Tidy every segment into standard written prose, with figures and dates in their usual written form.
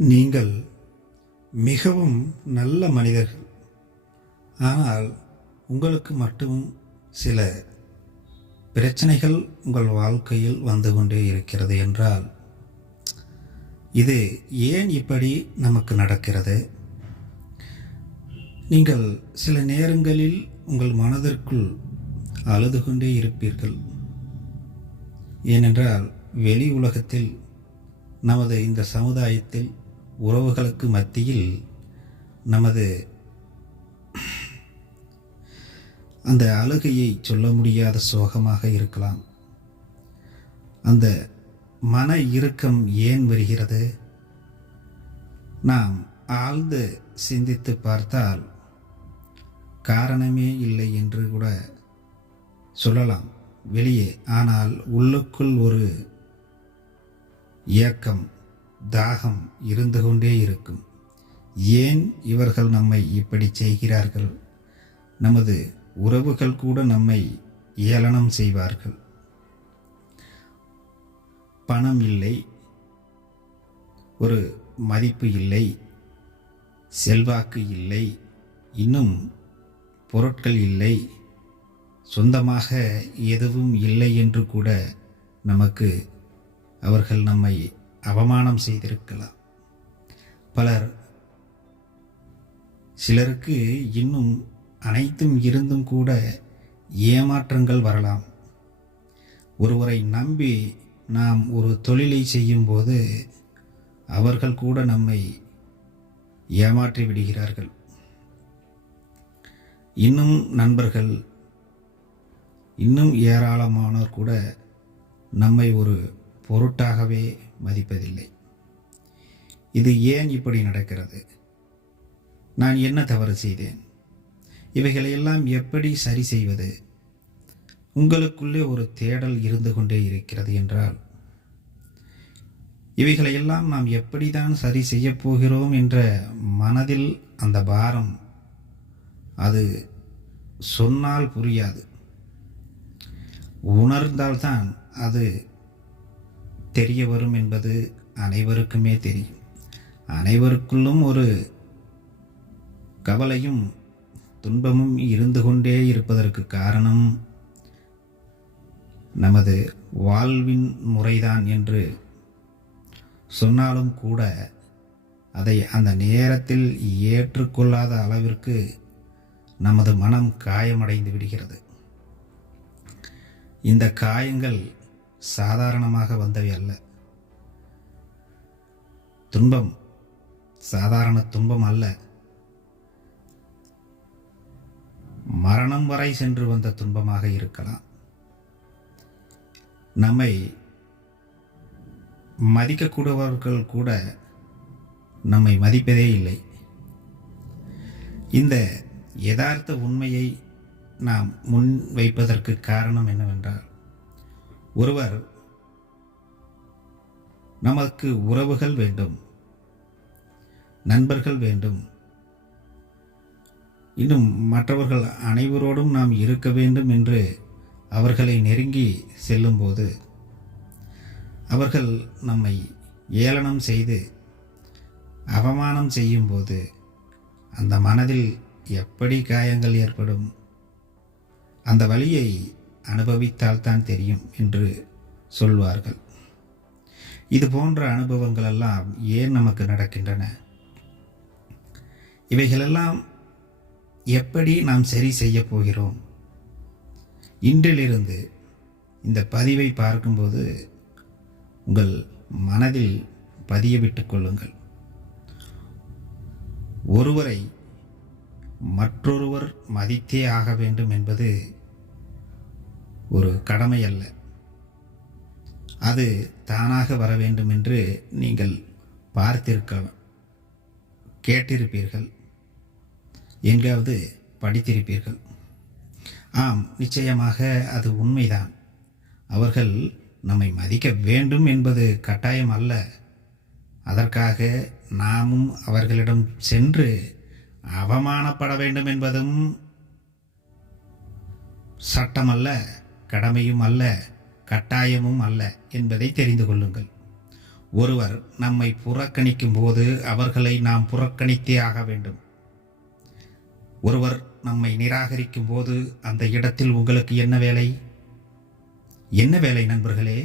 நீங்கள் மிகவும் நல்ல மனிதர்கள். ஆனால் உங்களுக்கு மட்டும் சில பிரச்சனைகள் உங்கள் வாழ்க்கையில் வந்து கொண்டே இருக்கிறது என்றால், இது ஏன் இப்படி நமக்கு நடக்கிறது? நீங்கள் சில நேரங்களில் உங்கள் மனதிற்குள் அழுது கொண்டே இருப்பீர்கள். ஏனென்றால் வெளி உலகத்தில், நமது இந்த சமுதாயத்தில், உறவுகளுக்கு மத்தியில் நமது அந்த அழுகையை சொல்ல முடியாத சோகமாக இருக்கலாம். அந்த மன இறுக்கம் ஏன் வருகிறது? நாம் ஆழ்ந்து சிந்தித்து பார்த்தால் காரணமே இல்லை என்று கூட சொல்லலாம் வெளியே. ஆனால் உள்ளுக்குள் ஒரு ஏக்கம், தாகம் இருந்து கொண்டே இருக்கும். ஏன் இவர்கள் நம்மை இப்படி செய்கிறார்கள்? நமது உறவுகள் கூட நம்மை ஏளனம் செய்வார்கள். பணம் இல்லை, ஒரு மதிப்பு இல்லை, செல்வாக்கு இல்லை, இன்னும் பொருட்கள் இல்லை, சொந்தமாக எதுவும் இல்லை என்று கூட நமக்கு அவர்கள் நம்மை அவமானம் செய்திருக்கலாம். சிலருக்கு இன்னும் அனைத்தும் இருந்தும் கூட ஏமாற்றங்கள் வரலாம். ஒருவரை நம்பி நாம் ஒரு தொழிலை செய்யும்போது அவர்கள் கூட நம்மை ஏமாற்றி விடுகிறார்கள். இன்னும் நண்பர்கள், இன்னும் ஏராளமானோர் கூட நம்மை ஒரு பொருட்டாகவே மதிப்பதில்லை. இது ஏன் இப்படி நடக்கிறது? நான் என்ன தவறு செய்தேன்? இவைகளையெல்லாம் எப்படி சரி செய்வது? உங்களுக்குள்ளே ஒரு தேடல் இருந்து கொண்டே இருக்கிறது என்றால், இவைகளையெல்லாம் நாம் எப்படிதான் சரி செய்யப் போகிறோம் என்ற மனதில் அந்த பாரம், அது சொன்னால் புரியாது. உணர்ந்தால்தான் அது தெரிய வரும் என்பது அனைவருக்குமே தெரியும். அனைவருக்குள்ளும் ஒரு கவலையும் துன்பமும் இருந்து கொண்டே இருப்பதற்கு காரணம் நமது வாழ்வின் முறைதான் என்று சொன்னாலும் கூட அதை அந்த நேரத்தில் ஏற்றுக்கொள்ளாத அளவிற்கு நமது மனம் காயமடைந்து விடுகிறது. இந்த காயங்கள் சாதாரணமாக வந்தவை அல்ல. துன்பம் சாதாரண துன்பம் அல்ல. மரணம் வரை சென்று வந்த துன்பமாக இருக்கலாம். நம்மை மதிக்கக்கூடியவர்கள் கூட நம்மை மதிப்பதே இல்லை. இந்த யதார்த்த உண்மையை நாம் முன் வைப்பதற்கு காரணம் என்னவென்றால், ஒருவர் நமக்கு உறவுகள் வேண்டும், நண்பர்கள் வேண்டும், இன்னும் மற்றவர்கள் அனைவரோடும் நாம் இருக்க வேண்டும் என்று அவர்களை நெருங்கி செல்லும்போது அவர்கள் நம்மை ஏளனம் செய்து அவமானம் செய்யும்போது அந்த மனதில் எப்படி காயங்கள் ஏற்படும்? அந்த வலியை அனுபவித்தால்தான் தெரியும் என்று சொல்வார்கள். இது போன்ற அனுபவங்களெல்லாம் ஏன் நமக்கு நடக்கின்றன? இவைகளெல்லாம் எப்படி நாம் சரி செய்ய போகிறோம்? இன்றிலிருந்து இந்த பதிவை பார்க்கும்போது உங்கள் மனதில் பதிய விட்டுக் கொள்ளுங்கள். ஒருவரை மற்றொருவர் மதித்தே ஆக வேண்டும் என்பது ஒரு கடமை அல்ல. அது தானாக வர வேண்டும் என்று நீங்கள் கேட்டிருப்பீர்கள், எங்காவது படித்திருப்பீர்கள். ஆம், நிச்சயமாக அது உண்மைதான். அவர்கள் நம்மை மதிக்க வேண்டும் என்பது கட்டாயம் அல்ல. அதற்காக நாமும் அவர்களிடம் சென்று அவமானப்பட வேண்டும் என்பதும் சட்டமல்ல, கடமையும் அல்ல, கட்டாயமும் அல்ல என்பதை தெரிந்து கொள்ளுங்கள். ஒருவர் நம்மை புறக்கணிக்கும் போது அவர்களை நாம் புறக்கணித்தே ஆக வேண்டும். ஒருவர் நம்மை நிராகரிக்கும் போது அந்த இடத்தில் உங்களுக்கு என்ன வேலை? என்ன வேலை நண்பர்களே?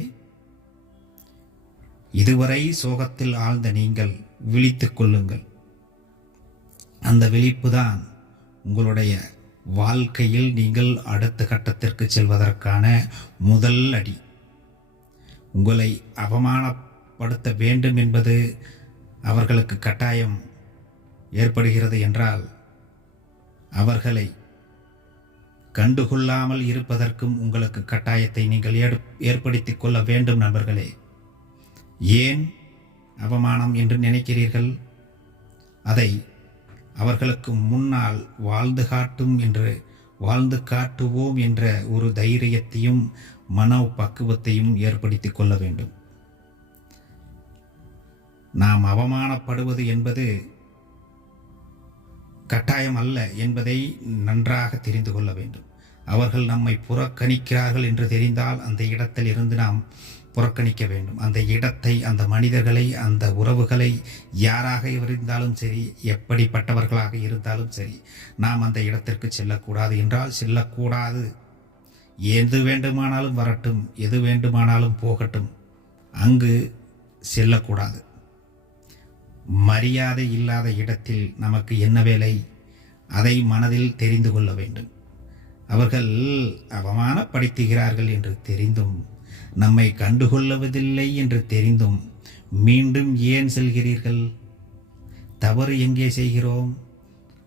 இதுவரை சோகத்தில் ஆழ்ந்த நீங்கள் விழித்துக் கொள்ளுங்கள். அந்த விழிப்புதான் உங்களுடைய வாழ்க்கையில் நீங்கள் அடுத்த கட்டத்திற்கு செல்வதற்கான முதல் அடி. உங்களை அவமானப்படுத்த வேண்டும் என்பது அவர்களுக்கு கட்டாயம் ஏற்படுகிறது என்றால் அவர்களை கண்டுகொள்ளாமல் இருப்பதற்கும் உங்களுக்கு கட்டாயத்தை நீங்கள் ஏற்படுத்தி கொள்ள வேண்டும் நண்பர்களே. ஏன் அவமானம் என்று நினைக்கிறீர்கள்? அதை அவர்களுக்கு முன்னால் வாழ்ந்து காட்டுவோம் என்ற ஒரு தைரியத்தையும் மனோபக்குவத்தையும் ஏற்படுத்தி கொள்ள வேண்டும். நாம் அவமானப்படுவது என்பது கட்டாயம் அல்ல என்பதை நன்றாக தெரிந்து கொள்ள வேண்டும். அவர்கள் நம்மை புறக்கணிக்கிறார்கள் என்று தெரிந்தால் அந்த இடத்தில் இருந்து நாம் புறக்கணிக்க வேண்டும். அந்த இடத்தை, அந்த மனிதர்களை, அந்த உறவுகளை, யாராக இருந்தாலும் சரி, எப்படிப்பட்டவர்களாக இருந்தாலும் சரி, நாம் அந்த இடத்திற்கு செல்லக்கூடாது என்றால் செல்லக்கூடாது. எது வேண்டுமானாலும் வரட்டும், எது வேண்டுமானாலும் போகட்டும், அங்கு செல்லக்கூடாது. மரியாதை இல்லாத இடத்தில் நமக்கு என்ன வேலை? அதை மனதில் தெரிந்து கொள்ள வேண்டும். அவர்கள் அவமானப்படுத்துகிறார்கள் என்று தெரிந்தும், நம்மை கண்டுகொள்ளுவதில்லை என்று தெரிந்தும் மீண்டும் ஏன் செல்கிறீர்கள்? தவறு எங்கே செய்கிறோம்?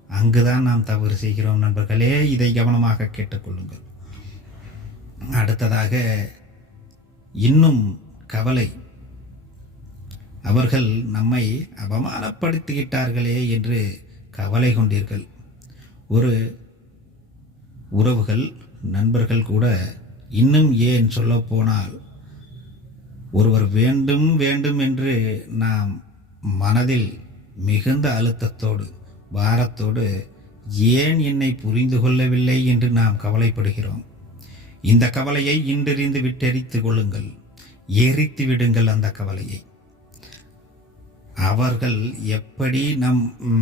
அங்குதான் நாம் தவறு செய்கிறோம் நண்பர்களே. இதை கவனமாக கேட்டுக்கொள்ளுங்கள். அடுத்ததாக இன்னும் கவலை. அவர்கள் நம்மை அவமானப்படுத்திவிட்டார்களே என்று கவலை கொண்டீர்கள். ஒரு உறவுகள், நண்பர்கள் கூட இன்னும் ஏன் சொல்லப்போனால் ஒருவர் வேண்டும் வேண்டும் என்று நாம் மனதில் மிகுந்த அழுத்தத்தோடு, பாரத்தோடு ஏன் என்னை புரிந்து கொள்ளவில்லை என்று நாம் கவலைப்படுகிறோம். இந்த கவலையை இன்றிருந்து விட்டெரித்து கொள்ளுங்கள். எரித்து விடுங்கள் அந்த கவலையை. அவர்கள் எப்படி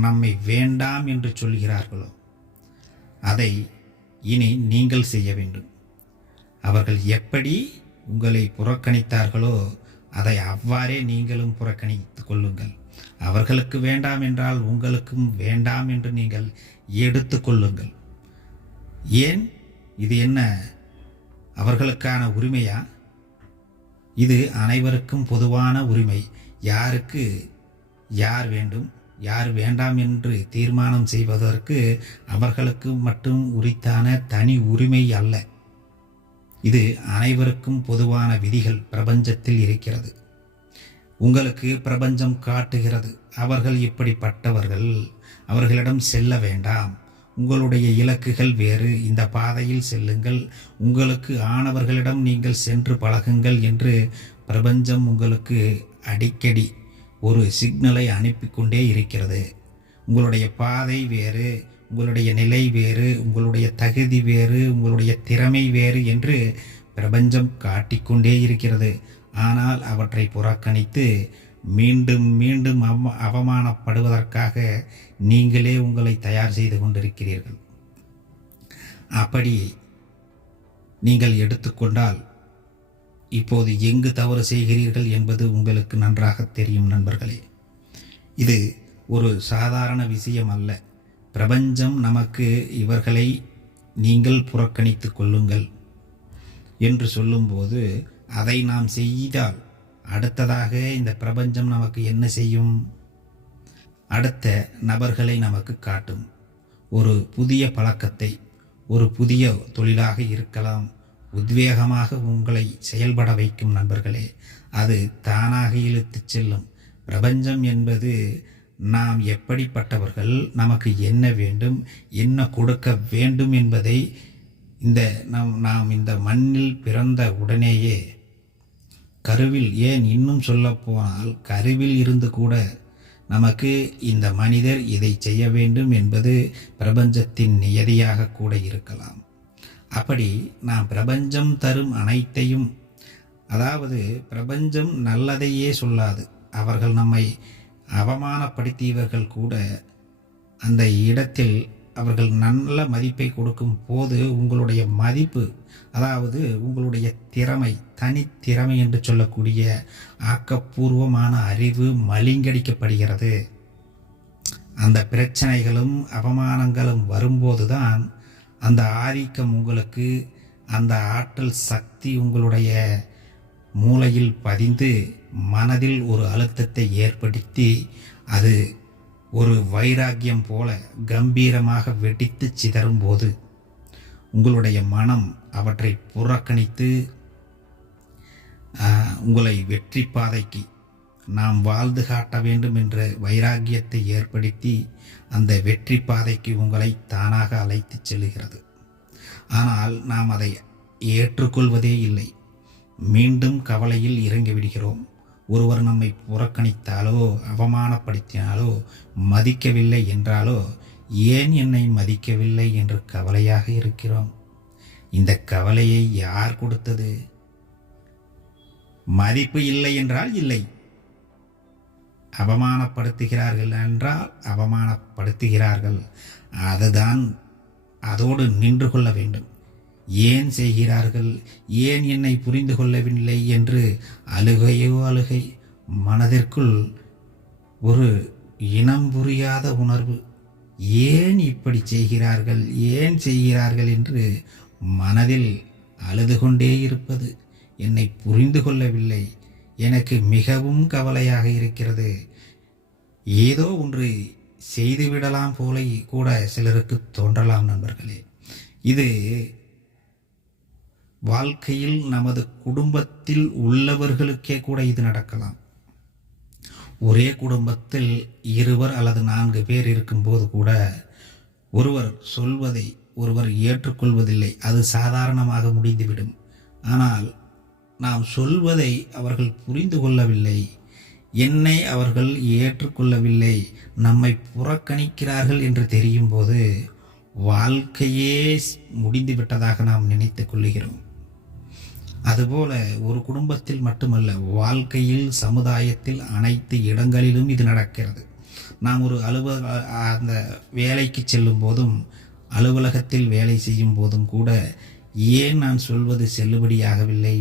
நம்மை வேண்டாம் என்று சொல்கிறார்களோ அதை இனி நீங்கள் செய்ய வேண்டும். அவர்கள் எப்படி உங்களை புறக்கணித்தார்களோ அதை அவ்வாறே நீங்களும் புறக்கணித்து கொள்ளுங்கள். அவர்களுக்கு வேண்டாம் என்றால் உங்களுக்கும் வேண்டாம் என்று நீங்கள் எடுத்து கொள்ளுங்கள். ஏன்? இது என்ன அவர்களுக்கான உரிமையா? இது அனைவருக்கும் பொதுவான உரிமை. யாருக்கு யார் வேண்டும், யார் வேண்டாம் என்று தீர்மானம் செய்வதற்கு அவர்களுக்கு மட்டும் உரித்தான தனி உரிமை அல்ல. இது அனைவருக்கும் பொதுவான விதிகள் பிரபஞ்சத்தில் இருக்கிறது. உங்களுக்கு பிரபஞ்சம் காட்டுகிறது, அவர்கள் இப்படிப்பட்டவர்கள், அவர்களிடம் செல்ல வேண்டாம், உங்களுடைய இலக்குகள் வேறு, இந்த பாதையில் செல்லுங்கள், உங்களுக்கு ஆனவர்களிடம் நீங்கள் சென்று பழகுங்கள் என்று பிரபஞ்சம் உங்களுக்கு அடிக்கடி ஒரு சிக்னலை அனுப்பி கொண்டே இருக்கிறது. உங்களுடைய பாதை வேறு, உங்களுடைய நிலை வேறு, உங்களுடைய தகுதி வேறு, உங்களுடைய திறமை வேறு என்று பிரபஞ்சம் காட்டிக்கொண்டே இருக்கிறது. ஆனால் அவற்றை புறக்கணித்து மீண்டும் மீண்டும் அவமானப்படுவதற்காக நீங்களே உங்களை தயார் செய்து கொண்டிருக்கிறீர்கள். அப்படி நீங்கள் எடுத்துக்கொண்டால் இப்போது எங்கு தவறு செய்கிறீர்கள் என்பது உங்களுக்கு நன்றாக தெரியும் நண்பர்களே. இது ஒரு சாதாரண விஷயம் அல்ல. பிரபஞ்சம் நமக்கு இவர்களை நீங்கள் புறக்கணித்து கொள்ளுங்கள் என்று சொல்லும்போது அதை நாம் செய்தால் அடுத்ததாக இந்த பிரபஞ்சம் நமக்கு என்ன செய்யும்? அடுத்த நபர்களை நமக்கு காட்டும். ஒரு புதிய பழக்கத்தை, ஒரு புதிய தொழிலாக இருக்கலாம், உத்வேகமாக உங்களை செயல்பட வைக்கும் நண்பர்களே. அது தானாக இழுத்துச் செல்லும். பிரபஞ்சம் என்பது நாம் எப்படிப்பட்டவர்கள், நமக்கு என்ன வேண்டும், என்ன கொடுக்க வேண்டும் என்பதை நாம் இந்த மண்ணில் பிறந்த உடனேயே கருவில், ஏன் இன்னும் சொல்லப்போனால் கருவில் இருந்து கூட நமக்கு இந்த மனிதர் இதை செய்ய வேண்டும் என்பது பிரபஞ்சத்தின் நியதியாக கூட இருக்கலாம். அப்படி நாம் பிரபஞ்சம் தரும் அனைத்தையும் அதாவது பிரபஞ்சம் நல்லதையே சொல்லாது. அவர்கள் நம்மை அவமானப்படுத்தியவர்கள் கூட அந்த இடத்தில் அவர்கள் நல்ல மதிப்பை கொடுக்கும் போது உங்களுடைய மதிப்பு, அதாவது உங்களுடைய திறமை, தனித்திறமை என்று சொல்லக்கூடிய ஆக்கப்பூர்வமான அறிவு மலிங்கடிக்கப்படுகிறது. அந்த பிரச்சனைகளும் அவமானங்களும் வரும்போதுதான் அந்த ஆதிக்கம் உங்களுக்கு, அந்த ஆற்றல் சக்தி உங்களுடைய மூளையில் பதிந்து மனதில் ஒரு அழுத்தத்தை ஏற்படுத்தி அது ஒரு வைராக்கியம் போல கம்பீரமாக வெடித்து சிதறும்போது உங்களுடைய மனம் அவற்றை புறக்கணித்து உங்களை வெற்றி பாதைக்கு நாம் வாழ்ந்து காட்ட வேண்டும் என்ற வைராக்கியத்தை ஏற்படுத்தி அந்த வெற்றி பாதைக்கு உங்களை தானாக அழைத்து செல்கிறது. ஆனால் நாம் அதை ஏற்றுக்கொள்வதே இல்லை. மீண்டும் கவலையில் இறங்கிவிடுகிறோம். ஒருவர் நம்மை புறக்கணித்தாலோ அவமானப்படுத்தினாலோ மதிக்கவில்லை என்றாலோ ஏன் என்னை மதிக்கவில்லை என்று கவலையாக இருக்கிறோம். இந்த கவலையை யார் கொடுத்தது? மதிப்பு இல்லை என்றால் இல்லை, அவமானப்படுத்துகிறார்கள் என்றால் அவமானப்படுத்துகிறார்கள். அதுதான், அதோடு நின்று கொள்ள வேண்டும். ஏன் செய்கிறார்கள், ஏன் என்னை புரிந்து கொள்ளவில்லை என்று அழுகையோ அழுகை, மனதிற்குள் ஒரு இனம் புரியாத உணர்வு. ஏன் இப்படி செய்கிறார்கள், ஏன் செய்கிறார்கள் என்று மனதில் அழுது கொண்டே இருப்பது. என்னை புரிந்து கொள்ளவில்லை, எனக்கு மிகவும் கவலையாக இருக்கிறது. ஏதோ ஒன்று செய்துவிடலாம் போல கூட சிலருக்கு தோன்றலாம் நண்பர்களே. இது வாழ்க்கையில் நமது குடும்பத்தில் உள்ளவர்களுக்கே கூட இது நடக்கலாம். ஒரே குடும்பத்தில் 2 அல்லது 4 பேர் இருக்கும்போது கூட ஒருவர் சொல்வதை ஒருவர் ஏற்றுக்கொள்வதில்லை. அது சாதாரணமாக முடிந்துவிடும். ஆனால் நாம் சொல்வதை அவர்கள் புரிந்து கொள்ளவில்லை, என்னை அவர்கள் ஏற்றுக்கொள்ளவில்லை, நம்மை புறக்கணிக்கிறார்கள் என்று தெரியும் போது வாழ்க்கையே முடிந்து விட்டதாக நாம் நினைத்து கொள்ளுகிறோம். அதுபோல ஒரு குடும்பத்தில் மட்டுமல்ல, வாழ்க்கையில், சமுதாயத்தில், அனைத்து இடங்களிலும் இது நடக்கிறது. நாம் ஒரு அந்த வேலைக்கு செல்லும் போதும், அலுவலகத்தில் வேலை செய்யும் போதும் கூட ஏன் நான் சொல்வது செல்லுபடியாகவில்லை,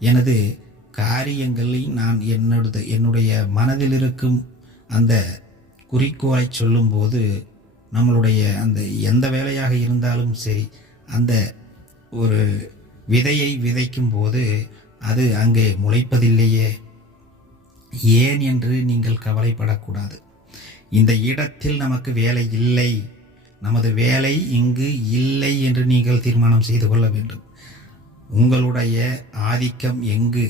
எனது காரியங்களை நான் என்னுடைய மனதில் இருக்கும் அந்த குறிக்கோளை சொல்லும்போது, நம்மளுடைய அந்த எந்த வேலையாக இருந்தாலும் சரி, அந்த ஒரு விதையை விதைக்கும் போது அது அங்கே முளைப்பதில்லையே, ஏன் என்று நீங்கள் கவலைப்படக்கூடாது. இந்த இடத்தில் நமக்கு வேலை இல்லை, நமது வேலை இங்கு இல்லை என்று நீங்கள் தீர்மானம் செய்து கொள்ள வேண்டும். உங்களுடைய ஆதிக்கம் எங்கு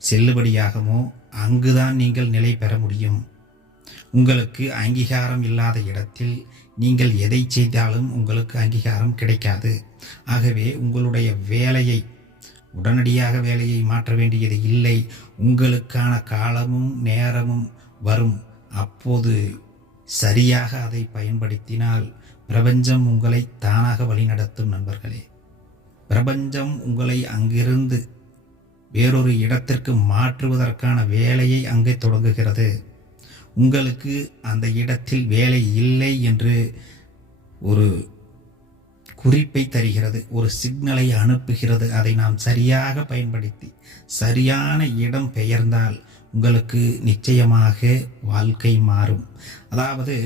செல்லுபடியாகுமோ அங்குதான் நீங்கள் நிலை பெற முடியும். உங்களுக்கு அங்கீகாரம் இல்லாத இடத்தில் நீங்கள் எதை செய்தாலும் உங்களுக்கு அங்கீகாரம் கிடைக்காது. ஆகவே உங்களுடைய வேலையை, உடனடியாக வேலையை மாற்ற வேண்டியது இல்லை. உங்களுக்கான காலமும் நேரமும் வரும். அப்போது சரியாக அதை பயன்படுத்தினால் பிரபஞ்சம் உங்களை தானாக வழிநடத்தும் நண்பர்களே. பிரபஞ்சம் உங்களை அங்கிருந்து வேறொரு இடத்திற்கு மாற்றுவதற்கான வேலையை அங்கே தொடங்குகிறது. உங்களுக்கு அந்த இடத்தில் வேலை இல்லை என்று ஒரு குறிப்பை தருகிறது, ஒரு சிக்னலை அனுப்புகிறது. அதை நாம் சரியாக பயன்படுத்தி சரியான இடம் பெயர்ந்தால் உங்களுக்கு நிச்சயமாக வாழ்க்கை மாறும். அதாவது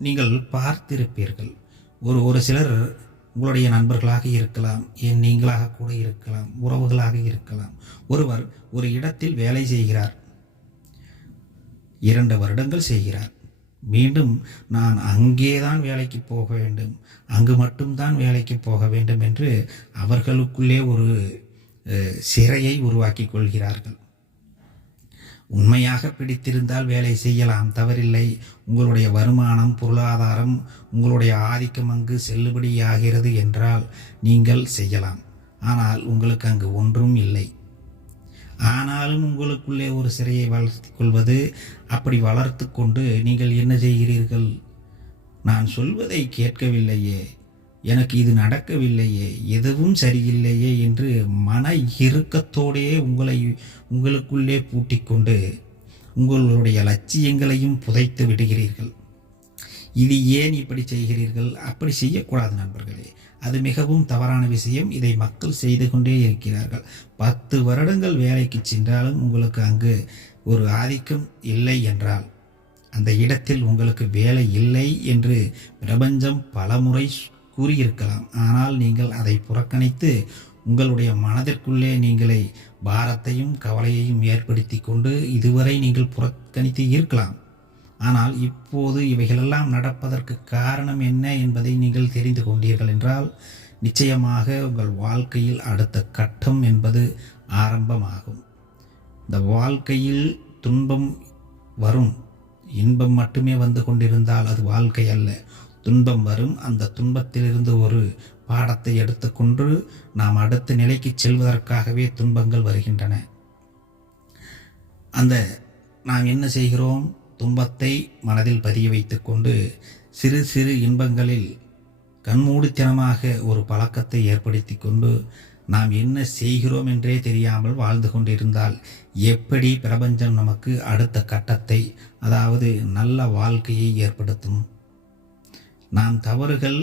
நீங்கள் பார்த்திருப்பீர்கள், ஒரு சிலர் உங்களுடைய நண்பர்களாக இருக்கலாம், ஏன் நீங்களாக கூட இருக்கலாம், உறவுகளாக இருக்கலாம். ஒருவர் ஒரு இடத்தில் வேலை செய்கிறார், 2 வருடங்கள் செய்கிறார். மீண்டும் நான் அங்கேதான் வேலைக்கு போக வேண்டும், அங்கு மட்டும்தான் வேலைக்கு போக வேண்டும் என்று அவர்களுக்குள்ளே ஒரு சிறையை உருவாக்கி கொள்கிறார்கள். உண்மையாக பிடித்திருந்தால் வேலை செய்யலாம், தவறில்லை. உங்களுடைய வருமானம், பொருளாதாரம், உங்களுடைய ஆதிக்கம் அங்கு செல்லுபடியாகிறது என்றால் நீங்கள் செய்யலாம். ஆனால் உங்களுக்கு அங்கு ஒன்றும் இல்லை. ஆனாலும் உங்களுக்குள்ளே ஒரு சிறையை வளர்த்து கொள்வது, அப்படி வளர்த்து கொண்டு நீங்கள் என்ன செய்கிறீர்கள்? நான் சொல்வதை கேட்கவில்லையே, எனக்கு இது நடக்கவில்லையே, எதுவும் சரியில்லையே என்று மன இறுக்கத்தோடே உங்களுக்குள்ளே பூட்டிக்கொண்டு உங்களுடைய லட்சியங்களையும் புதைத்து விடுகிறீர்கள். இது ஏன் இப்படி செய்கிறீர்கள்? அப்படி செய்யக்கூடாது நண்பர்களே. அது மிகவும் தவறான விஷயம். இதை மக்கள் செய்து கொண்டே இருக்கிறார்கள். 10 வருடங்கள் வேலைக்கு சென்றாலும் உங்களுக்கு அங்கு ஒரு ஆதிக்கம் இல்லை என்றால், அந்த இடத்தில் உங்களுக்கு வேலை இல்லை என்று பிரபஞ்சம் பலமுறை கூறியிருக்கலாம். ஆனால் நீங்கள் அதை புறக்கணித்து உங்களுடைய மனதிற்குள்ளே நீங்களே பாரத்தையும் கவலையையும் ஏற்படுத்தி கொண்டு இதுவரை நீங்கள் புறக்கணித்து இருக்கலாம். ஆனால் இப்போது இவைகளெல்லாம் நடப்பதற்கு காரணம் என்ன என்பதை நீங்கள் தெரிந்து கொண்டீர்கள் என்றால், நிச்சயமாக உங்கள் வாழ்க்கையில் அடுத்த கட்டம் என்பது ஆரம்பமாகும். இந்த வாழ்க்கையில் துன்பம் வரும். இன்பம் மட்டுமே வந்து கொண்டிருந்தால் அது வாழ்க்கை அல்ல. துன்பம் வரும். அந்த துன்பத்திலிருந்து ஒரு பாடத்தை எடுத்துக்கொண்டு நாம் அடுத்த நிலைக்கு செல்வதற்காகவே துன்பங்கள் வருகின்றன. நாம் என்ன செய்கிறோம்? துன்பத்தை மனதில் பதிய வைத்து கொண்டு சிறு சிறு இன்பங்களில் கண்மூடித்தனமாக ஒரு பழக்கத்தை ஏற்படுத்தி கொண்டு நாம் என்ன செய்கிறோம் என்றே தெரியாமல் வாழ்ந்து கொண்டிருந்தால் எப்படி பிரபஞ்சம் நமக்கு அடுத்த கட்டத்தை, அதாவது நல்ல வாழ்க்கையை ஏற்படுத்தும்? நாம் தவறுகள்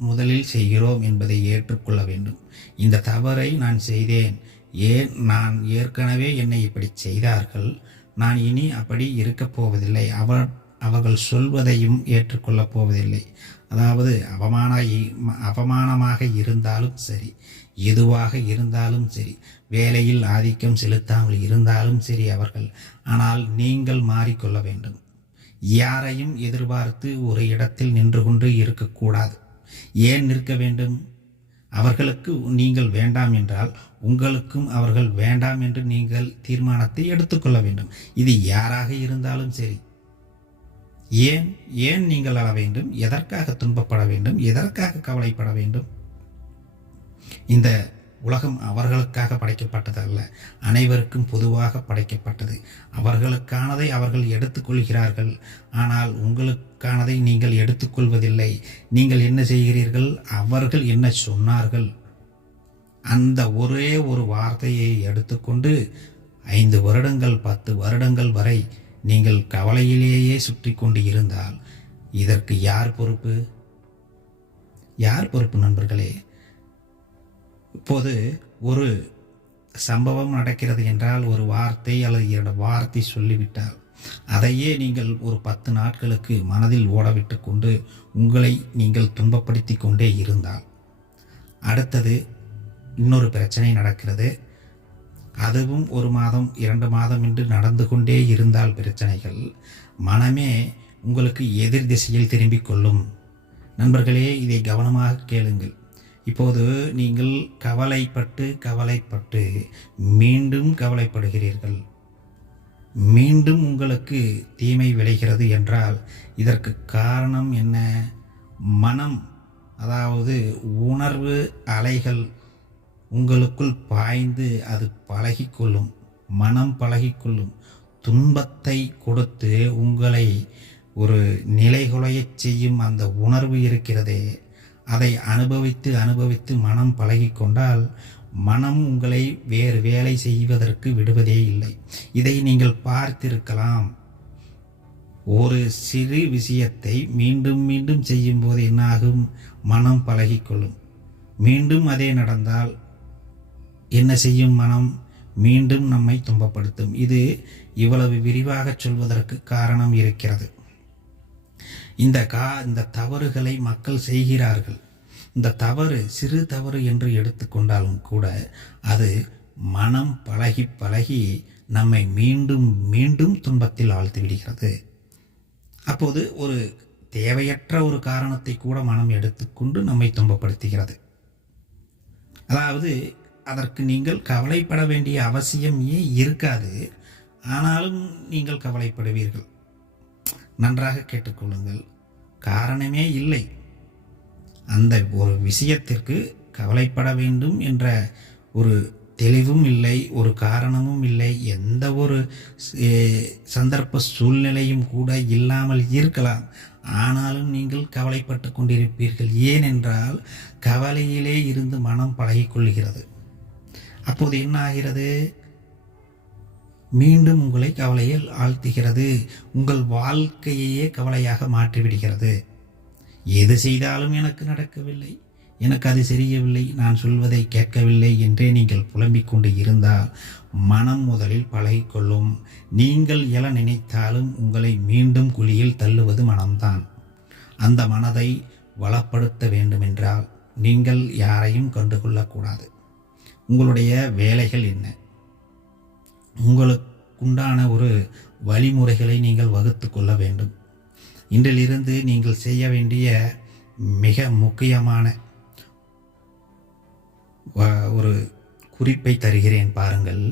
முதலில் செய்கிறோம் என்பதை ஏற்றுக்கொள்ள வேண்டும். இந்த தவறை நான் செய்தேன், நான் ஏற்கனவே என்னை இப்படி செய்தார்கள், நான் இனி அப்படி இருக்கப் போவதில்லை, அவர்கள் சொல்வதையும் ஏற்றுக்கொள்ளப் போவதில்லை. அதாவது அவமானமாக இருந்தாலும் சரி, எதுவாக இருந்தாலும் சரி, வேலையில் ஆதிக்கம் செலுத்தாமல் இருந்தாலும் சரி அவர்கள், ஆனால் நீங்கள் மாறிக்கொள்ள வேண்டும். யாரையும் எதிர்பார்த்து ஒரு இடத்தில் நின்று கொண்டு இருக்கக்கூடாது. ஏன் நிற்க வேண்டும்? அவர்களுக்கு நீங்கள் வேண்டாம் என்றால் உங்களுக்கும் அவர்கள் வேண்டாம் என்று நீங்கள் தீர்மானத்தை எடுத்துக்கொள்ள வேண்டும். இது யாராக இருந்தாலும் சரி. ஏன் நீங்கள் அழ வேண்டும்? எதற்காக துன்பப்பட வேண்டும்? எதற்காக கவலைப்பட வேண்டும்? இந்த உலகம் அவர்களுக்காக படைக்கப்பட்டதல்ல, அனைவருக்கும் பொதுவாக படைக்கப்பட்டது. அவர்களுக்கானதை அவர்கள் எடுத்துக்கொள்கிறார்கள். ஆனால் உங்களுக்கானதை நீங்கள் எடுத்துக்கொள்வதில்லை. நீங்கள் என்ன செய்கிறீர்கள்? அவர்கள் என்ன சொன்னார்கள், அந்த ஒரே ஒரு வார்த்தையை எடுத்துக்கொண்டு 5 வருடங்கள் 10 வருடங்கள் வரை நீங்கள் கவலையிலேயே சுற்றி கொண்டு இருந்தால் இதற்கு யார் பொறுப்பு? யார் பொறுப்பு நண்பர்களே? இப்போது ஒரு சம்பவம் நடக்கிறது என்றால், ஒரு வார்த்தை அல்லது 2 வார்த்தை சொல்லிவிட்டால் அதையே நீங்கள் ஒரு 10 நாட்களுக்கு மனதில் ஓடவிட்டு கொண்டு உங்களை நீங்கள் துன்பப்படுத்தி கொண்டே இருந்தால், அடுத்தது இன்னொரு பிரச்சனை நடக்கிறது. அதுவும் 1 மாதம் 2 மாதம் என்று நடந்து கொண்டே இருந்தால் பிரச்சனைகள், மனமே உங்களுக்கு எதிர் திசையில் திரும்பிக் கொள்ளும். நண்பர்களே, இதை கவனமாக கேளுங்கள். இப்போது நீங்கள் கவலைப்பட்டு மீண்டும் கவலைப்படுகிறீர்கள், மீண்டும் உங்களுக்கு தீமை விளைகிறது என்றால் இதற்கு காரணம் என்ன? மனம், அதாவது உணர்வு அலைகள் உங்களுக்குள் பாய்ந்து அது பழகிக்கொள்ளும். மனம் பழகிக்கொள்ளும். துன்பத்தை கொடுத்து உங்களை ஒரு நிலைகுலையச் செய்யும் அந்த உணர்வு இருக்கிறதே, அதை அனுபவித்து மனம் பழகிக்கொண்டால் மனம் உங்களை வேறு வேலை செய்வதற்கு விடுவதே இல்லை. இதை நீங்கள் பார்த்திருக்கலாம். ஒரு சிறு விஷயத்தை மீண்டும் மீண்டும் செய்யும்போது என்னாகும்? மனம் பழகிக்கொள்ளும். மீண்டும் அதே நடந்தால் என்ன செய்யும்? மனம் மீண்டும் நம்மை துன்பப்படுத்தும். இது இவ்வளவு விரிவாக சொல்வதற்கு காரணம் இருக்கிறது. இந்த தவறுகளை மக்கள் செய்கிறார்கள். இந்த தவறு சிறு தவறு என்று எடுத்துக்கொண்டாலும் கூட அது மனம் பழகி நம்மை மீண்டும் மீண்டும் துன்பத்தில் ஆழ்த்தி விடுகிறது. அப்போது ஒரு தேவையற்ற ஒரு காரணத்தை கூட மனம் எடுத்துக்கொண்டு நம்மை துன்பப்படுத்துகிறது. அதாவது அதற்கு நீங்கள் கவலைப்பட வேண்டிய அவசியம் இருக்காது, ஆனாலும் நீங்கள் கவலைப்படுவீர்கள். நன்றாக கேட்டுக்கொள்ளுங்கள். காரணமே இல்லை. அந்த ஒரு விஷயத்திற்கு கவலைப்பட வேண்டும் என்ற ஒரு தெளிவும் இல்லை, ஒரு காரணமும் இல்லை, எந்த ஒரு சந்தர்ப்ப சூழ்நிலையும் கூட இல்லாமல் இருக்கலாம். ஆனாலும் நீங்கள் கவலைப்பட்டு கொண்டிருப்பீர்கள். ஏனென்றால் கவலையிலே இருந்து மனம் பழகிக்கொள்கிறது. அப்போது என்ன ஆகிறது? மீண்டும் உங்களை கவலையில் ஆழ்த்துகிறது. உங்கள் வாழ்க்கையையே கவலையாக மாற்றிவிடுகிறது. எது செய்தாலும் எனக்கு நடக்கவில்லை, எனக்கு அது தெரியவில்லை, நான் சொல்வதை கேட்கவில்லை என்றே நீங்கள் புலம்பிக் கொண்டு இருந்தால் மனம் முதலில் பழகிக்கொள்ளும். நீங்கள் எழ நினைத்தாலும் உங்களை மீண்டும் குழியில் தள்ளுவது மனம்தான். அந்த மனதை வளப்படுத்த வேண்டுமென்றால் நீங்கள் யாரையும் கண்டுகொள்ளக்கூடாது. உங்களுடைய வேலைகள் என்ன? உங்களுக்குண்டான ஒரு வழிமுறைகளை நீங்கள் வகுத்து கொள்ள வேண்டும். இன்றிலிருந்து நீங்கள் செய்ய வேண்டிய மிக முக்கியமான ஒரு குறிப்பை தருகிறேன் பாருங்கள்.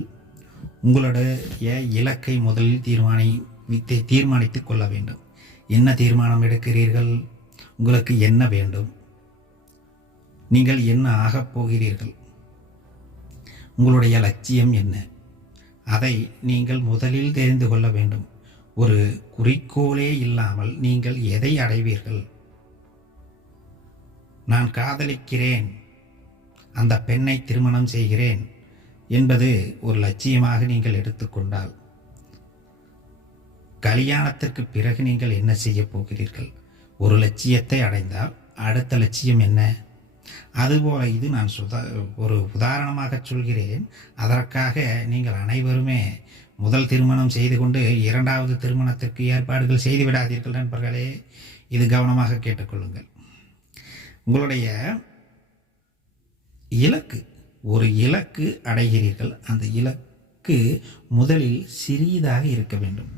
உங்களுடைய இலக்கை முதலில் தீர்மானித்து கொள்ள வேண்டும். என்ன தீர்மானம் எடுக்கிறீர்கள்? உங்களுக்கு என்ன வேண்டும்? நீங்கள் என்ன ஆகப் போகிறீர்கள்? உங்களுடைய லட்சியம் என்ன? அதை நீங்கள் முதலில் தெரிந்து கொள்ள வேண்டும். ஒரு குறிக்கோளே இல்லாமல் நீங்கள் எதை அடைவீர்கள்? நான் காதலிக்கிறேன், அந்த பெண்ணை திருமணம் செய்கிறேன் என்பது ஒரு லட்சியமாக நீங்கள் எடுத்துக்கொண்டால், கல்யாணத்திற்கு பிறகு நீங்கள் என்ன செய்ய போகிறீர்கள்? ஒரு லட்சியத்தை அடைந்தால் அடுத்த லட்சியம் என்ன? அதுபோல இது நான் ஒரு உதாரணமாக சொல்கிறேன். அதற்காக நீங்கள் அனைவருமே முதல் திருமணம் செய்து கொண்டு இரண்டாவது திருமணத்திற்கு ஏற்பாடுகள் செய்து விடாதீர்கள் நண்பர்களே. இது கவனமாக கேட்டுக்கொள்ளுங்கள். உங்களுடைய இலக்கு, ஒரு இலக்கு அடைகிறீர்கள். அந்த இலக்கு முதலில் சிறியதாக இருக்க வேண்டும்.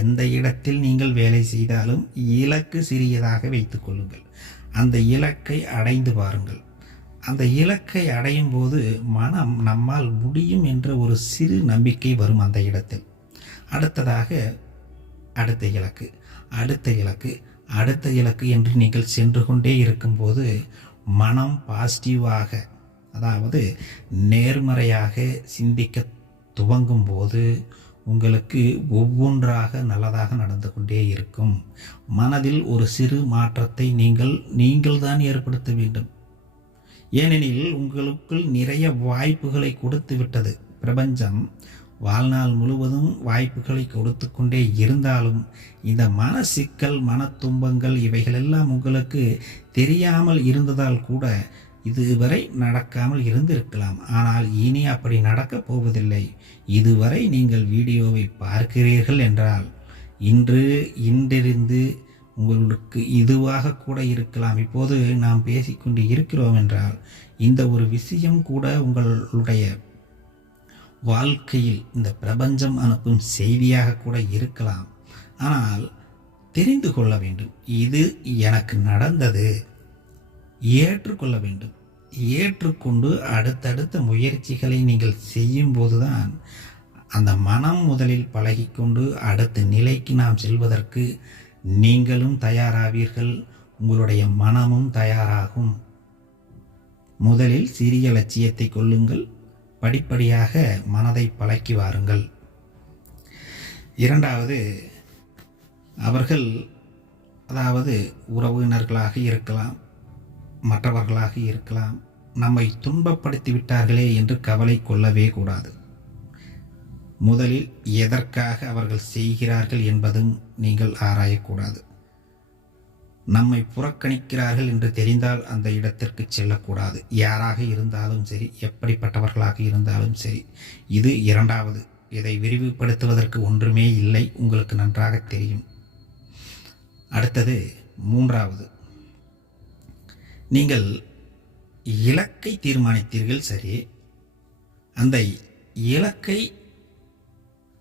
எந்த இடத்தில் நீங்கள் வேலை செய்தாலும் இலக்கு சிறியதாக வைத்துக் கொள்ளுங்கள். அந்த இலக்கை அடைந்து பாருங்கள். அந்த இலக்கை அடையும் போது மனம் நம்மால் முடியும் என்ற ஒரு சிறு நம்பிக்கை வரும் அந்த இடத்தில். அடுத்ததாக அடுத்த இலக்கு, அடுத்த இலக்கு, அடுத்த இலக்கு என்று நீங்கள் சென்று கொண்டே இருக்கும்போது மனம் பாசிட்டிவாக, அதாவது நேர்மறையாக சிந்திக்க துவங்கும் போது உங்களுக்கு ஒவ்வொன்றாக நல்லதாக நடந்து கொண்டே இருக்கும். மனதில் ஒரு சிறு மாற்றத்தை நீங்கள் தான் ஏற்படுத்த வேண்டும். ஏனெனில் உங்களுக்குள் நிறைய வாய்ப்புகளை கொடுத்து விட்டது பிரபஞ்சம். வாழ்நாள் முழுவதும் வாய்ப்புகளை கொடுத்து கொண்டே இருந்தாலும் இந்த மன சிக்கல், மன துன்பங்கள் இவைகளெல்லாம் உங்களுக்கு தெரியாமல் இருந்ததால் கூட இதுவரை நடக்காமல் இருந்திருக்கலாம். ஆனால் இனி அப்படி நடக்கப் போவதில்லை. இதுவரை நீங்கள் வீடியோவை பார்க்கிறீர்கள் என்றால் இன்றிருந்து உங்களுக்கு இதுவாக கூட இருக்கலாம். இப்போது நாம் பேசிக்கொண்டு இருக்கிறோம் என்றால் இந்த ஒரு விஷயம் கூட உங்களுடைய வாழ்க்கையில் இந்த பிரபஞ்சம் அனுப்பும் செய்தியாக கூட இருக்கலாம். ஆனால் தெரிந்து கொள்ள வேண்டும், இது எனக்கு நடந்தது, ஏற்றுக்கொள்ள வேண்டும். ஏற்றுக்கொண்டு அடுத்தடுத்த முயற்சிகளை நீங்கள் செய்யும் போதுதான் அந்த மனம் முதலில் பழகிக்கொண்டு அடுத்த நிலைக்கு நாம் செல்வதற்கு நீங்களும் தயாராவீர்கள், உங்களுடைய மனமும் தயாராகும். முதலில் சிறிய லட்சியத்தை கொள்ளுங்கள், படிப்படியாக மனதை பழக்கி வாருங்கள். இரண்டாவது, அவர்கள், அதாவது உறவினர்களாக இருக்கலாம், மற்றவர்களாக இருக்கலாம், நம்மை துன்பப்படுத்தி விட்டார்களே என்று கவலை கொள்ளவே கூடாது. முதலில் எதற்காக அவர்கள் செய்கிறார்கள் என்பதும் நீங்கள் ஆராயக்கூடாது. நம்மை புறக்கணிக்கிறார்கள் என்று தெரிந்தால் அந்த இடத்திற்கு செல்லக்கூடாது. யாராக இருந்தாலும் சரி, எப்படிப்பட்டவர்களாக இருந்தாலும் சரி. இது இரண்டாவது. இதை விரிவுபடுத்துவதற்கு ஒன்றுமே இல்லை, உங்களுக்கு நன்றாக தெரியும். அடுத்தது மூன்றாவது, நீங்கள் இலக்கை தீர்மானித்தீர்கள், சரி. அந்த இலக்கை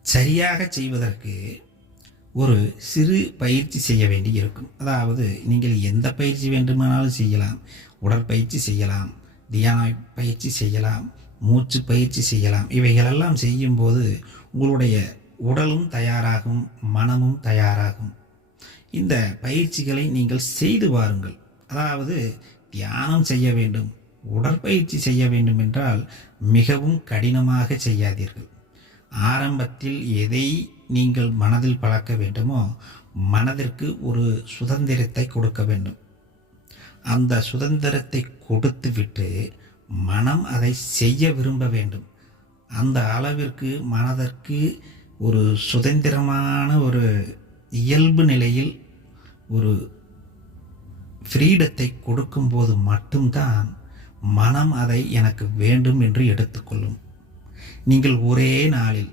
சரியாக செய்வதற்கு ஒரு சிறு பயிற்சி செய்ய வேண்டி இருக்கும். அதாவது நீங்கள் எந்த பயிற்சி வேண்டுமானாலும் செய்யலாம். உடற்பயிற்சி செய்யலாம், தியான பயிற்சி செய்யலாம், மூச்சு பயிற்சி செய்யலாம். இவைகளெல்லாம் செய்யும்போது உங்களுடைய உடலும் தயாராகும், மனமும் தயாராகும். இந்த பயிற்சிகளை நீங்கள் செய்து வாருங்கள். அதாவது தியானம் செய்ய வேண்டும், உடற்பயிற்சி செய்ய வேண்டும் என்றால் மிகவும் கடினமாக செய்யாதீர்கள். ஆரம்பத்தில் எதை நீங்கள் மனதில் பழக்க வேண்டுமோ மனதிற்கு ஒரு சுதந்திரத்தை கொடுக்க வேண்டும். அந்த சுதந்திரத்தை கொடுத்துவிட்டு மனம் அதை செய்ய விரும்ப வேண்டும். அந்த அளவிற்கு மனதிற்கு ஒரு சுதந்திரமான ஒரு இயல்பு நிலையில் ஒரு ஃப்ரீடத்தை கொடுக்கும்போது மட்டும்தான் மனம் அதை எனக்கு வேண்டும் என்று எடுத்துக்கொள்ளும். நீங்கள் ஒரே நாளில்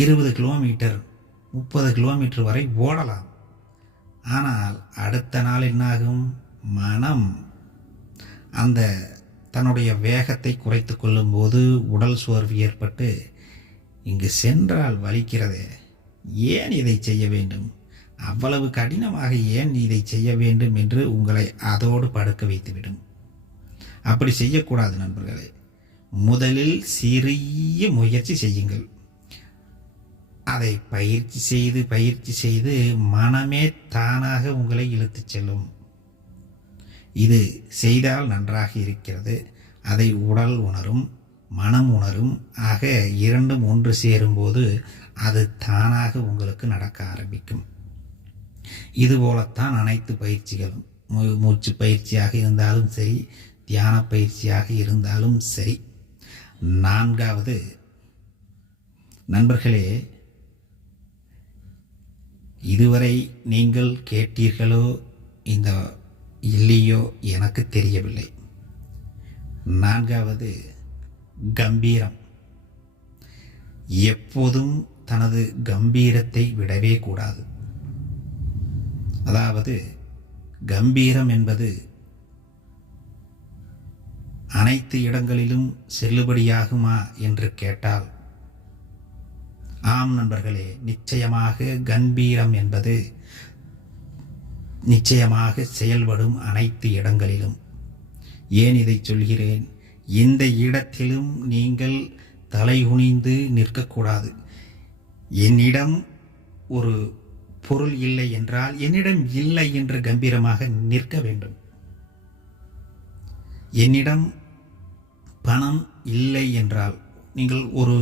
20 கிலோமீட்டர் 30 கிலோமீட்டர் வரை ஓடலாம். ஆனால் அடுத்த நாள் என்னாகும்? மனம் அந்த தன்னுடைய வேகத்தை குறைத்து கொள்ளும்போது உடல் சோர்வு ஏற்பட்டு இங்கு சென்றால் வலிக்கிறதே, ஏன் இதை செய்ய வேண்டும், அவ்வளவு கடினமாக ஏன் இதை செய்ய வேண்டும் என்று உங்களை அதோடு படுக்க வைத்துவிடும். அப்படி செய்யக்கூடாது நண்பர்களே. முதலில் சிறிய முயற்சி செய்யுங்கள். அதை பயிற்சி செய்து மனமே தானாக உங்களை இழுத்து செல்லும். இது செய்தால் நன்றாக இருக்கிறது. அதை உடல் உணரும், மனம் உணரும். ஆக இரண்டும் ஒன்று சேரும்போது அது தானாக உங்களுக்கு நடக்க ஆரம்பிக்கும். இதுபோலத்தான் அனைத்து பயிற்சிகளும், மூச்சு பயிற்சியாக இருந்தாலும் சரி, தியான பயிற்சியாக இருந்தாலும் சரி. 4வது நண்பர்களே, இதுவரை நீங்கள் கேட்டீர்களோ இந்த இல்லையோ எனக்கு தெரியவில்லை. 4வது கம்பீரம். எப்போதும் தனது கம்பீரத்தை விடவே கூடாது. அதாவது கம்பீரம் என்பது அனைத்து இடங்களிலும் செல்லுபடியாகுமா என்று கேட்டால் ஆம் நண்பர்களே, நிச்சயமாக கம்பீரம் என்பது நிச்சயமாக செயல்படும் அனைத்து இடங்களிலும். ஏன் இதை சொல்கிறேன்? இந்த இடத்திலும் நீங்கள் தலைகுனிந்து நிற்கக்கூடாது. என்னிடம் ஒரு பொருள் இல்லை என்றால் என்னிடம் இல்லை என்று கம்பீரமாக நிற்க வேண்டும். என்னிடம் பணம் இல்லை என்றால் நீங்கள் ஒரு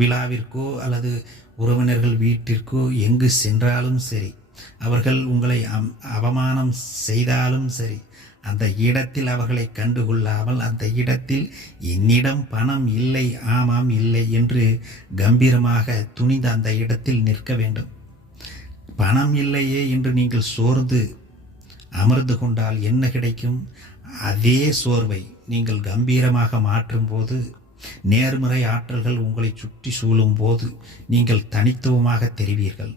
விழாவிற்கோ அல்லது உறவினர்கள் வீட்டிற்கோ எங்கு சென்றாலும் சரி, அவர்கள் உங்களை அவமானம் செய்தாலும் சரி, அந்த இடத்தில் அவர்களை கண்டுகொள்ளாமல் அந்த இடத்தில் என்னிடம் பணம் இல்லை, ஆமாம் இல்லை என்று கம்பீரமாக துணிந்து அந்த இடத்தில் நிற்க வேண்டும். பணம் இல்லையே என்று நீங்கள் சோர்ந்து அமர்ந்து கொண்டால் என்ன கிடைக்கும்? அதே சோர்வை நீங்கள் கம்பீரமாக மாற்றும் போது, நேர்மறை ஆற்றல்கள் உங்களை சுற்றி சூழும் போது நீங்கள் தனித்துவமாக தெரிவீர்கள்.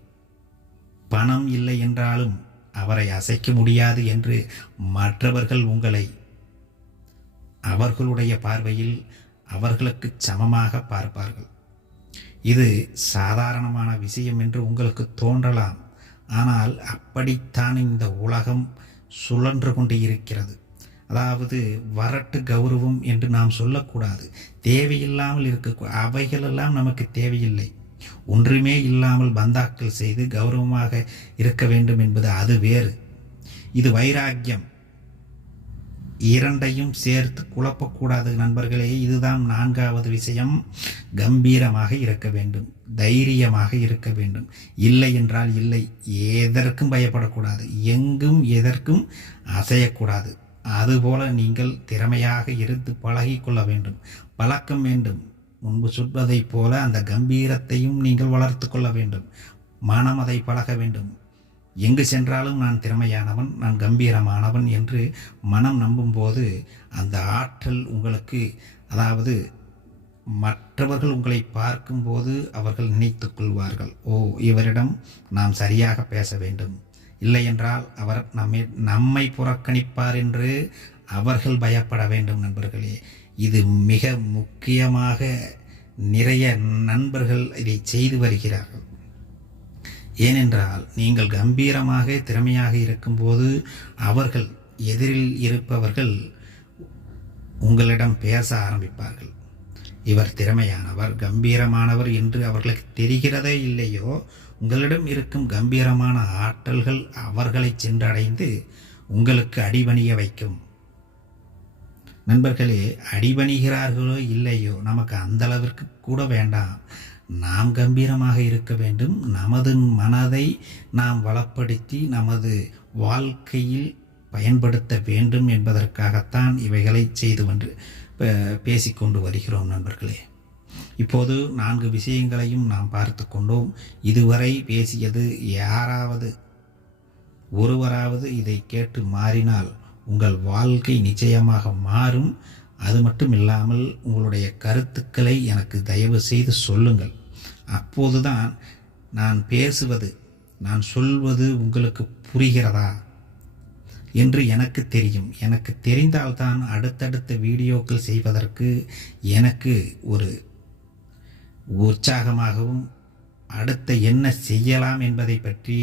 பணம் இல்லை என்றாலும் அவரை அசைக்க முடியாது என்று மற்றவர்கள் உங்களை அவர்களுடைய பார்வையில் அவர்களுக்கு சமமாக பார்ப்பார்கள். இது சாதாரணமான விஷயம் என்று உங்களுக்கு தோன்றலாம். ஆனால் அப்படித்தான் இந்த உலகம் சுழன்று கொண்டு இருக்கிறது. அதாவது வரட்டு கௌரவம் என்று நாம் சொல்லக்கூடாது. தேவையில்லாமல் அவைகளெல்லாம் நமக்கு தேவையில்லை. ஒன்றுமே இல்லாமல் பந்தாக்கள் செய்து கௌரவமாக இருக்க வேண்டும் என்பது அது வேறு. இது வைராக்கியம். இரண்டையும் சேர்த்து குழப்பக்கூடாது நண்பர்களே. இதுதான் 4வது விஷயம். கம்பீரமாக இருக்க வேண்டும், தைரியமாக இருக்க வேண்டும். இல்லை என்றால் இல்லை. எதற்கும் பயப்படக்கூடாது, எங்கும் எதற்கும் அசையக்கூடாது. அதுபோல நீங்கள் திறமையாக இருந்து பழகி கொள்ள வேண்டும், பழக்கம் வேண்டும். முன்பு சொல்வதைப் போல அந்த கம்பீரத்தையும் நீங்கள் வளர்த்து கொள்ள வேண்டும். மனம் அதை பழக வேண்டும். எங்கு சென்றாலும் நான் திறமையானவன், நான் கம்பீரமானவன் என்று மனம் நம்பும்போது அந்த ஆற்றல் உங்களுக்கு, அதாவது மற்றவர்கள் உங்களை பார்க்கும்போது அவர்கள் நினைத்து கொள்வார்கள், ஓ இவரிடம் நாம் சரியாக பேச வேண்டும், இல்லை என்றால் அவர் நம்மை புறக்கணிப்பார் என்று அவர்கள் பயப்பட வேண்டும். நண்பர்களே, இது மிக முக்கியமாக நிறைய நண்பர்கள் இதை செய்து வருகிறார்கள். ஏனென்றால் நீங்கள் கம்பீரமாக திறமையாக இருக்கும்போது அவர்கள் எதிரில் இருப்பவர்கள் உங்களிடம் பேச ஆரம்பிப்பார்கள். இவர் திறமையானவர், கம்பீரமானவர் என்று அவர்களுக்கு தெரிகிறதே இல்லையோ, உங்களிடம் இருக்கும் கம்பீரமான ஆற்றல்கள் அவர்களை சென்றடைந்து உங்களுக்கு அடிபணிய வைக்கும். நண்பர்களே, அடிபணிகிறார்களோ இல்லையோ நமக்கு அந்த அளவிற்கு கூட வேண்டாம். நாம் கம்பீரமாக இருக்க வேண்டும். நமது மனதை நாம் வளப்படுத்தி நமது வாழ்க்கையில் பயன்படுத்த வேண்டும் என்பதற்காகத்தான் இவைகளை செய்து வந்து பேசிக்கொண்டு வருகிறோம். நண்பர்களே, இப்போது 4 விஷயங்களையும் நாம் பார்த்து கொண்டோம். இதுவரை பேசியது யாராவது ஒருவராவது இதை கேட்டு மாறினால் உங்கள் வாழ்க்கை நிச்சயமாக மாறும். அது மட்டும் இல்லாமல் உங்களுடைய கருத்துக்களை எனக்கு தயவு செய்து சொல்லுங்கள். அப்போதுதான் நான் பேசுவது, நான் சொல்வது உங்களுக்கு புரிகிறதா என்று எனக்கு தெரியும். எனக்கு தெரிந்தால்தான் அடுத்தடுத்த வீடியோக்கள் செய்வதற்கு எனக்கு ஒரு உற்சாகமாகவும் அடுத்த என்ன செய்யலாம் என்பதை பற்றி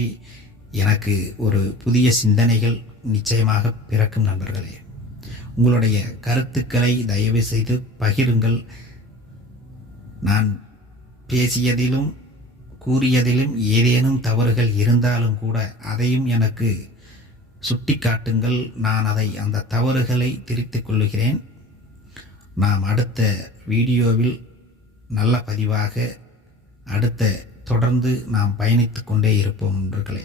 எனக்கு ஒரு புதிய சிந்தனைகள் நிச்சயமாக பிறக்கும். நண்பர்களே, உங்களுடைய கருத்துக்களை தயவு செய்து பகிருங்கள். நான் பேசியதிலும் கூறியதிலும் ஏதேனும் தவறுகள் இருந்தாலும் கூட அதையும் எனக்கு சுட்டி காட்டுங்கள். நான் அந்த தவறுகளை திருத்திக் கொள்ளுகிறேன். நாம் அடுத்த வீடியோவில் நல்ல பதிவாக தொடர்ந்து நாம் பயணித்து கொண்டே இருப்போம் நண்பர்களே.